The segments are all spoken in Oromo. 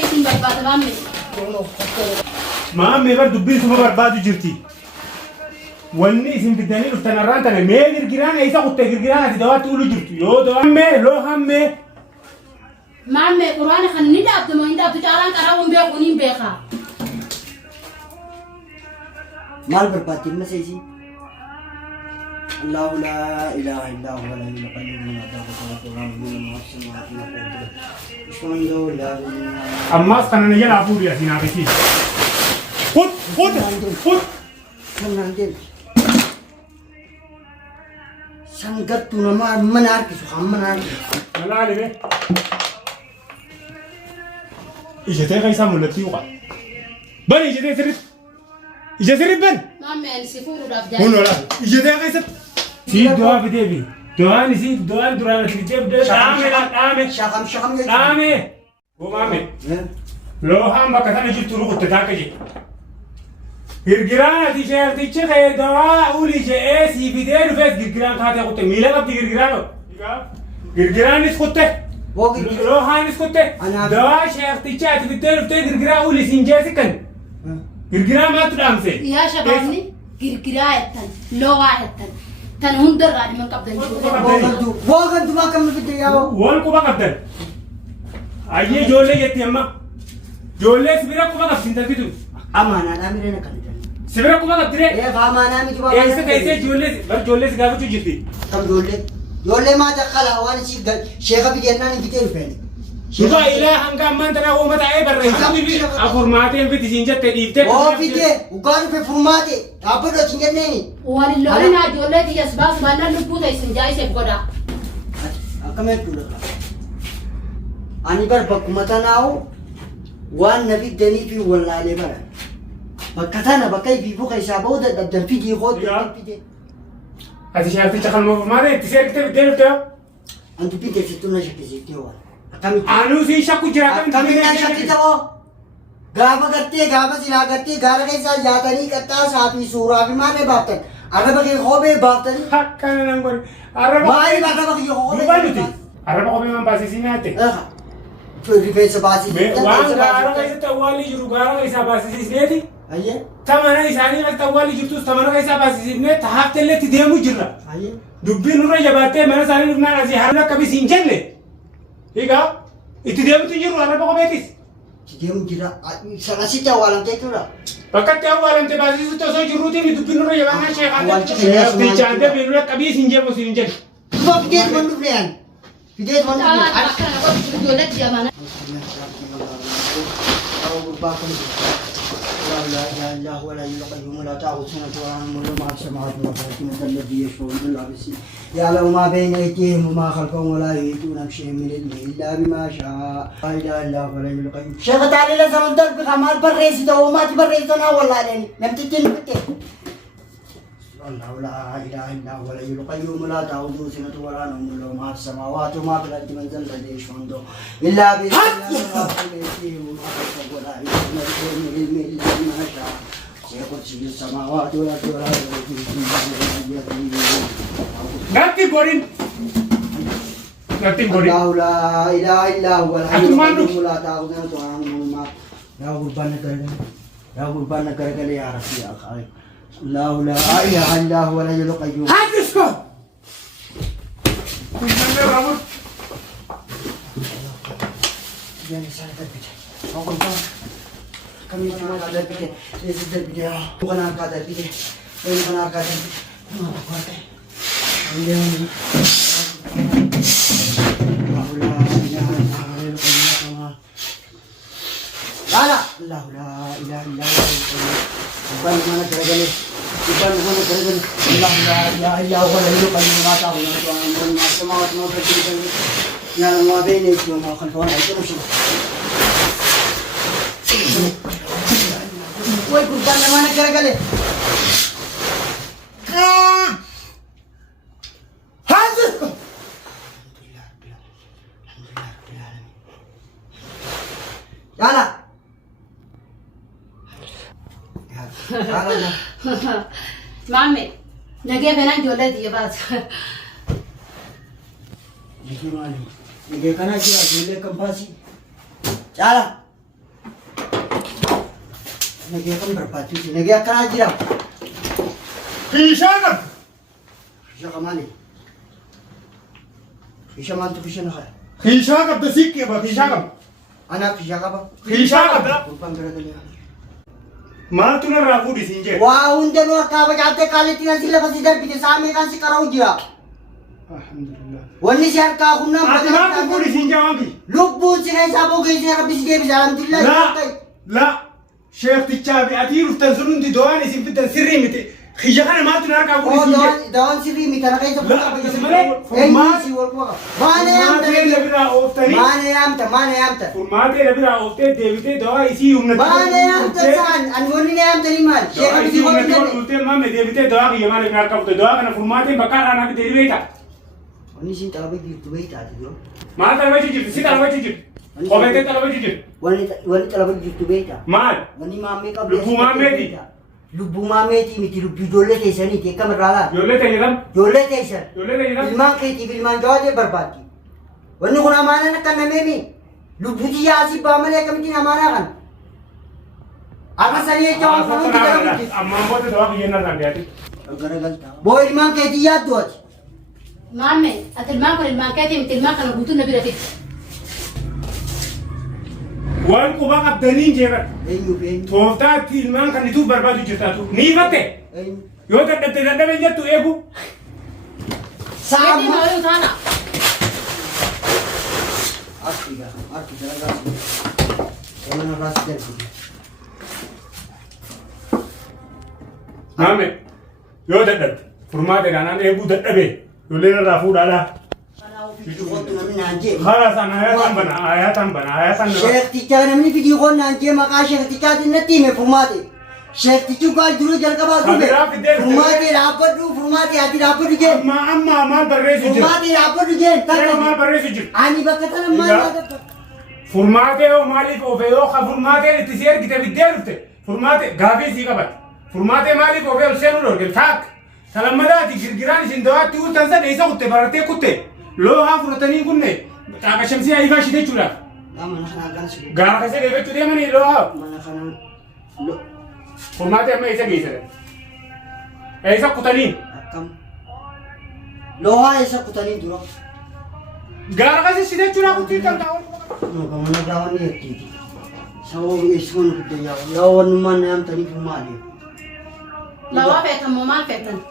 سنتين برباد مامي مامي برضو بنت ما بربادو جرتي واني اسم بداني لفتنران تاني مي غرغران ايسا قلت غرغران هذه دوات تقولوا جرتي يو دوات مي لو همي مامي قرآن خلني دابت ما إنت دابت جاران كراهم بيقونين بيخا مال بربادي ما سيسي الله لا إله إلا هو لا إله إلا هو لا تأخذه سنة ولا نوم شلون دول لا اما خلنا نجي نعبود يا سينا بيتي خد خد خد سنندل سنقطنا ما منارك شو خم منارك لا علي بيه اجتي غيسا ملتي وقع بني اجتي سرت اجتي بن مامي السفور دابت هون ولا اجتي غيسا في دعاء بديبي دعاء نسيت دعاء دران تجيب ده دامي لا دامي شخم دامي هو مامي لو هم بكتنا جبت روح تتاكجي غرغران دي شيخ دي شيخ دعاء ولي جاء سي بدير فيس غرغران خاطر قلت ميلا قبل غرغران غرغران اسكته لو هان اسكته دعاء شيخ دي شيخ بدير في غرغران ولي سنجاسي كان غرغران ما تدامسي يا شبابني غرغراية لو واحد تن هندر غادي من قبل وقت ما كم بدي يا وان كوبا قبل اي جولة جتي اما جولة سبيرا كوبا قبل سنتكتو أمانة أنا ميرنا كنتر سبيرا كوبا قبل إيه أمانة مي جوا ऐसे कैसे जोले बस जोले से गावचू जितती كم دولة ما دخل هواني شيخ بيجينا نبيته رفعني شوفا إلى هنگام من ترى هو متى أي برا يسوي أفرماتي في تجينجة تديفته أو بيجي وقالوا في فرماتي أبدا تجيني والله أنا جولة دي أسباب ما نلبوه يسنجاي سبقدا أكمل تقول أنا بربك متناو وان نبي دني في ولا لبرا بكتانا بكاي في فوق يشابه ده دم في دي خود هذه شيء تشخل ما تسير كتير بديرته أنت بيجي ستونا شكل زيتي وان أنو سي شاكو جرا كم من شكل تبو غابة سلا करते घर के साथ जाता नहीं करता साथ में सूरा भी माने बातन अरब के खोबे बातन كان نقول عرب मारी बात बकी खोबे दुबई عرب खोबे में बासी सी नहीं आते फिर रिफेस बासी وان عرب ऐसे तवाली जुरु गारा ऐसा बासी सी नहीं थी आइए तमना इसानी में तवाली जुतु तमना ऐसा बासी सी ने तहाक तेले थी देमु जिरा आइए दुब्बी नूरे जबाते मैंने सारी नुकना नसी हरना कभी सिंचन ले ठीक है इतने देमु तुझे रुआना पको Betis dia mengira sana sih tawalan itu lah Bakat ya walan te basis itu so juruti ni dupin nura ya mana syekh di canda binura kabi sinje mo sinje kau pikir mana plan pikir mana Ah, makan apa jolek dia mana? Tahu berbakan لا اله الا الله ولا اله الا هو لا تاخذ سنه ولا نوم له ما السماوات ولا الارض من الذي يشفع بالعبس يعلم ما بين ايديهم وما خلفهم ولا يحيطون بشيء من علمه الا بما شاء لا اله الا هو الحي القيوم شيخ تعالى لا زمن درب كمال بريس تو ما تبريس انا والله لاني لم تتن الله لا اله الا هو الحي القيوم لا تاخذه سنه ولا نوم له ما السماوات وما في الارض من الذي يشفع الا بإذنه وما خلفهم ولا يحيطون بشيء من علمه الا بما شاء سيقصي السماوات والارض ولا Nanti gorin الله لا اله الا هو الحي القيوم لا تاخذه سنه ولا نوم يا قربان كرجل يا ربي يا خالق الله لا اله الا هو الحي القيوم hadisku Bismillah Rahman jangan salah terbicara mau qurban kami cuma ada terbicara ini terbicara bukan angka terbicara ini bukan angka terbicara mana kuatnya ini Allah la ilaha illa huwa bukan mana kerajaan bukan mana kerajaan Allah la ilaha illa huwa la ilaha illa huwa Tuhan ma samawat ma fil ya ma baina wa ma khalfahum itu musyrik woi bukan mana kerajaan hadir Allah Mami, nage bena jolek dia bas. Lagi mana? Lagi kana kira jule kampasi. Cala. Nagaya kan berpatu, nagaya kan aja. Kisha qab. Kisha kamali. Kisha mantu kisha nakha. Kisha qab da sikki ba kisha qab. Anak kisha kaba. Kisha qab da. Bukan gara-gara. Maal tuna rafu di sinje. Wah, undan wa kaba jate kali tina sila kasi dar pite sami kan si karau jira. Alhamdulillah. Wani siar ka kunna Ati ma ku di sinje wangi. Lubbu si kai sabo kai siar bis ge bis alhamdulillah. La. Sheikh Tichabi ati ruftan sununti doani simpitan sirri miti. Kisha kana ma tuna ka ku di Oh, sinje. dawan sirri mita na kai sa La, ismale. Format. Mana yam ta. Format labira oftani. Mana yam ta. Format labira ofte devite doa isi umna. Mana yam ta san, an wani yam ta ni man. Sheikh Isi bisi ko umna ni. ulte ma me devite doa ki yamale ngar ka doa kana format bakara na bi deriveta. Wani sin talabai gitu bai ta dio. Ma talabai jijit, si talabai jijit. Obete talabai jijit. Wani talabai gitu bai ta. Mal. Wani mame ka Lubbu mame di. Lubbu mame ti miti lubbu jolle te sani te kam rala. Yolle te yedam. Jolle te san. Yolle te yedam. Ilman ke ti bilman jawade barbati. Wani kuna mana na kan memi. Lubbu ti yasi ba male kam ti na mana kan. Ana sani e jawan kono ti dalam ti. Amma bote doa ki yenna dan gati. Gara-gara. Boy ilman ke ti yad doat. Mame, atil ma kon ilman kati mitil ma kan butun nabi rafit. Wan ko ba abdanin jebat. Enyu ben. Tofta tilman kan itu barbadu jirtatu. Ni fate. Enyu. Yo ta dadda ben jattu egu. Kati Sama. ma wali utana. Artiga. Gara-gara. Wala na ras del. Mame. Yo dadda. Furmate danan egu dadda be. Yolle na rafu dala. Video ko namin nanje. Khalas ana ayatan bana. Sheikh Tica namni video ko nanje maka Sheikh Tica din na time fumate. Sheikh Tica ka dulu jal ka ba dube. Fumate rapat du fumate ati rapat du gen. Amma mal barre sujud. Fumate rapat du gen. Pero mal barre sujud. Ani bakata na mal. Furmate o malik o veo kha furmate tisir kita bidderute. Furmate gafi sikabat. Furmate malik o veo senu lorgel tak. Salamada ti girgiran sindawa tu tansa neisa kutte barate kutte. Lo ha furtani kunne. Ta shamsi ai fashi de chura. Mana kana gan su. Gara kase de vetu de mani lo ha. Mana kana lo Furmate amma isa geisere. Aisa kutani. akam. Loha esa kutani duro. Gara kase side chura kutti tan ta. No kamana gawan ni ekti. Sawo isun kutte ya. Yawan man am tani fumale. Lawa fetan mo mal fetan.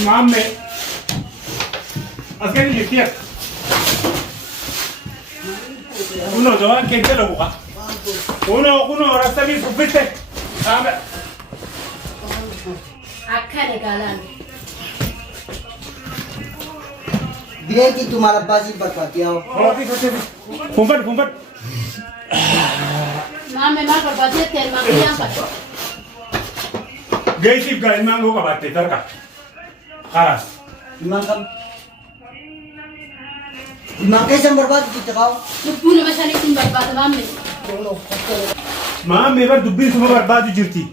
Mamme. Asgari yetiya. Uno doan kente lo buka. Uno rasta bi fubitte. Ame. Akkane galan. Biar itu malah basi berpati ya. Fumbat. Mame ma kon budget tel ma kiyam pat. Gaisip gal mango ka batte tarka. Khalas. Imang kaisang berbat kita kau. Lubbu na masali tin barbat mame. Mamme bar dubbi suma barbadu jirti.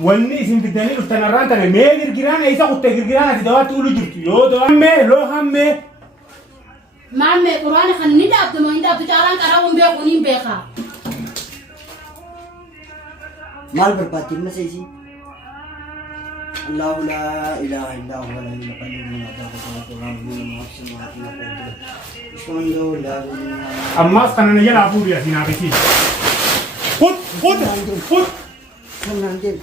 Wanni isin bidani ustanarran tane me girgirana isa kutte girgirana ti dawa tulu jirti. Yo dawa me lo hamme. Mame Qur'an kan ni da abdu mo inda abdu jalan karawum be kunin be kha. Mal berpati masih sih. Allah la ilaha illa huwa la ilaha illa huwa Ammas kana yala afuri ya sina bisi. Put. Sanandel.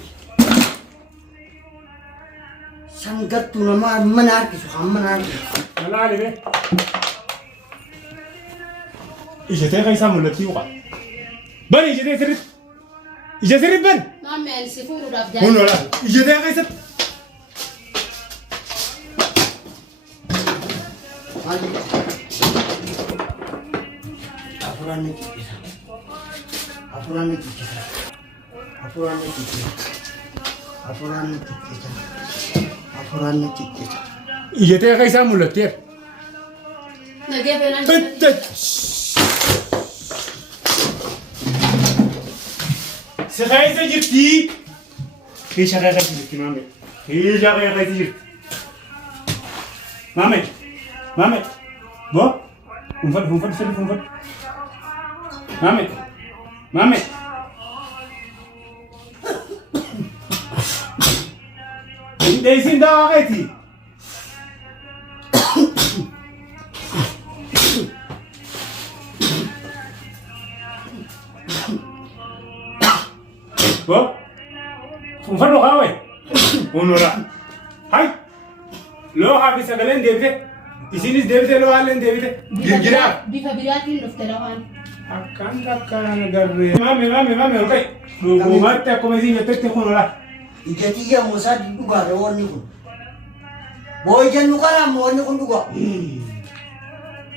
Sangat tu nama menar kisu menar. Malale be. Ijete kaisa mulati wa. Bani ijete sirit ban. Mame el sifuru raf Uno la. Ijete kaisa. Ijete kaisa mulati. nage belan. Sekhaisa jirti. Kisha kaisa jirti mame. Kisha kaisa jirti. Mame. Bo. Umfat seli umfat. Mame. Değilsin daha eti. Bu? Funfano kawe. Onora. Hay. Lo hafi sagalen devde. İsiniz devde lo halen devde. Girgira. Bifa biraatiin dhufte lawaan. Akkan garre. Mame okay. Lu matte akkuma isin jettetti kunora. Ijatiyya Musaa dhugaadha wanni kun. Boo jennu kana wanni kun dhugaa.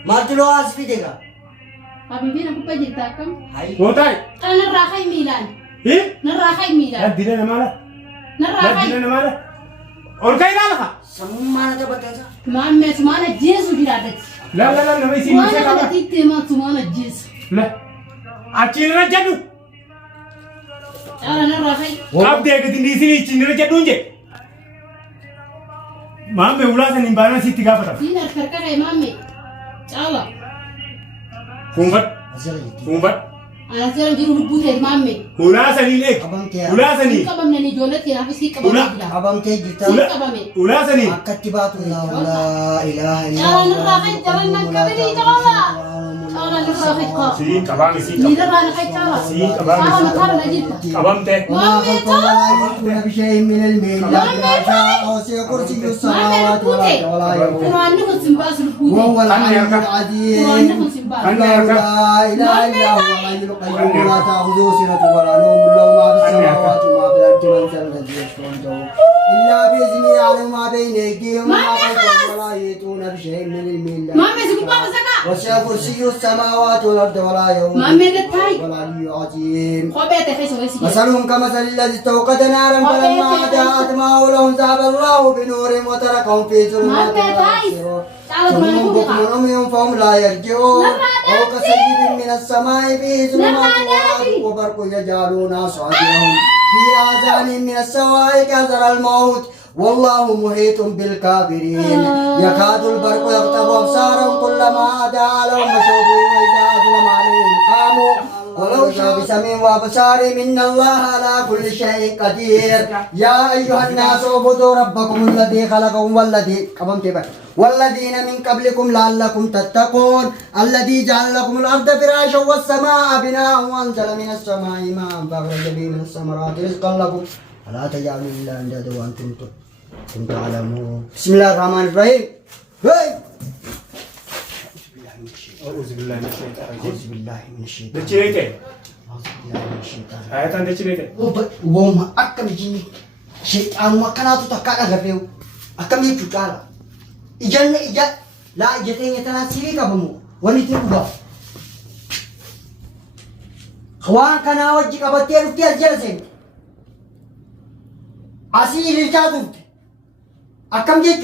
Maaltu loo as fide gaa? Habibiin abbaa jirta akkam? Mootai. Narraa ka'e miilaan. Narraa ka'e miilaan. Laddina namala. Narraa ka'e. Laddina namala. Ol ka'e ilaala. Sammumaan taphatasa. Maammee sumaan ajjeesu jiraatati. La nama isin Waan kanatti itti himaa sumaan ajjeesu. La. Achiin irra jedhu. Caala narraa ka'e. Qabdee gadi isin achiin irra jedhuun je. Maammee ulaasan hin baanaan sitti gaafata. Siin harka ka'e maammee. Caala. Kuunfat. Asirra jetti. Kuunfat. Anas jala jiru lubbuu ta'e maammee. Ulaasanii eeg. Qabamtee. Ulaasanii. Hin qabamne ijoollee keenyaafis hin qabamne jira. Qabamtee jirta. Siin qabame. Ulaasanii. Akkatti baatu laa ilaaha Caala narraa ka'e jaban nan qabanii caala. Caala narraa ka'e kaa. Siin qabaame siin qabaame. Miidharraa na ka'e caala. Siin qabaame. Caala mataara na jirta. Qabamte. وما خلق ولا يأتون بشيء من الميل لا شاء وسع كرسي السماوات والأرض ولا يؤوده Quraanni kun sin baasu lubbuu وهو ta'e. العلي Quraanni العظيم kun sin baasu. الله لا إله إلا هو الحي القيوم لا تأخذه سنة ولا نوم له ما في السماوات وما في الأرض من ذا الذي يشفع عنده إلا بإذنه يعلم ما بين أيديهم وما خلفهم ولا يأتون بشيء من الميل Maammee si gubbaa masakaa. وسع كرسي السماوات والأرض ولا يؤوده Maammee gattaay. والعلي العظيم Kophee ta'e keessa wayii si jira. مثلهم كمثل الذي استوقد نارا فلما أضاءت ما حوله ذهب الله بنورهم وتركهم في ظلمات لا يبصرون ثم بكم عمي فهم لا يرجعون أو كصيب من السماء فيه ظلمات ورعد وبرق يجعلون أصابعهم في آذانهم من الصواعق حذر الموت والله محيط بالكافرين يكاد البرق يخطف أبصارهم كلما أضاء لهم مشوا وإذا أظلم عليهم قاموا ولو شاء بسمع وابصار ان الله على كل شيء قدير يا ايها الناس اعبدوا ربكم الذي خلقكم والذين من قبلكم لعلكم تتقون الذي جعل لكم الارض فراشا والسماء بناء وانزل من السماء ماء فاخرج به من الثمرات رزقا لكم فلا تجعلوا لله اندادا وانتم تعلمون بسم الله الرحمن الرحيم أعوذ بالله من الشيطان الرجيم. أعوذ بالله من الشيطان دچيته. أعوذ بالله من الشيطان آياتان دچيته. وما أكم جيني شيطان ما كانت تكاكا غريو أكم يجوكالا إجن لا إجتين يتناسيري كبمو ونيتي بوا خوان كنا وجه كبتير في الجلسين أسير الجادو أكم جيتو